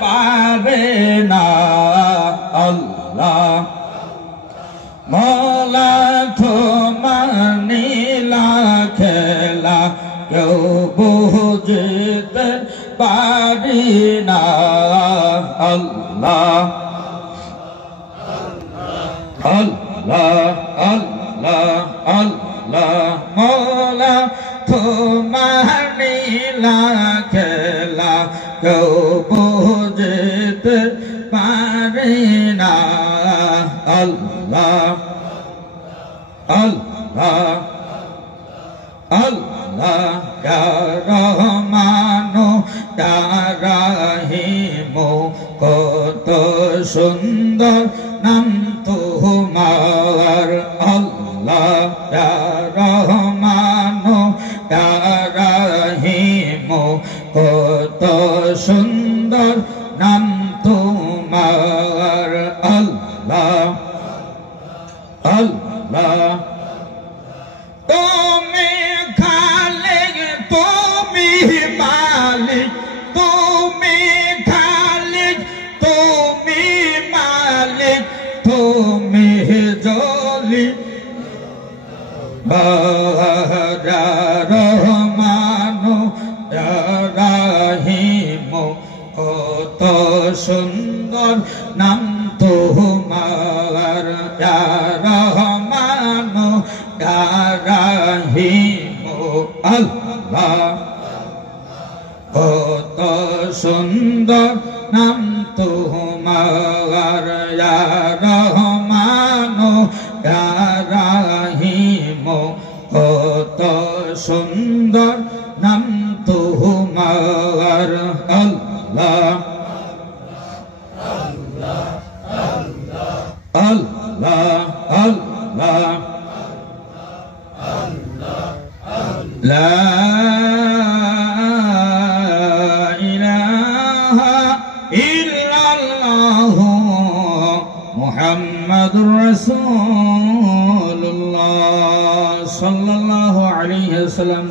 পারে না আল্লাহ মৌলা তোমার নীলা খেলা কেউ বুঝতে পারি না আল্লাহ আল্লাহ আল্লাহ আল্লাহ মৌলা তোমার নীলা খেলা কেউ বুঝতে পারি না আল্লাহ আল্লাহ আল্লাহ ইয়া রহমানু ইয়া রাহিমু কত সুন্দর নাম তোমার আল্লাহ ইয়া রহমানু ইয়া রাহিমু কত সুন্দর নাম তোমার আল্লাহ আল্লাহ তুমি খালিক তুমি মালিক তুমি খালিক তুমি মালিক তুমি জলি রহমানু রাহিমু কত সুন্দর নাম তোমার রহমানু রাহিমু আল্লাহ কত সুন্দর নাম তোমার রহমানু রাহিমু কত সুন্দর নাম তোমার আল্লাহ আল্লাহ আল্লাহ লা ইলাহা ইল্লাল্লাহু মুহাম্মাদুর রাসূলুল্লাহ সাল্লাল্লাহু আলাইহি ওয়াসাল্লাম।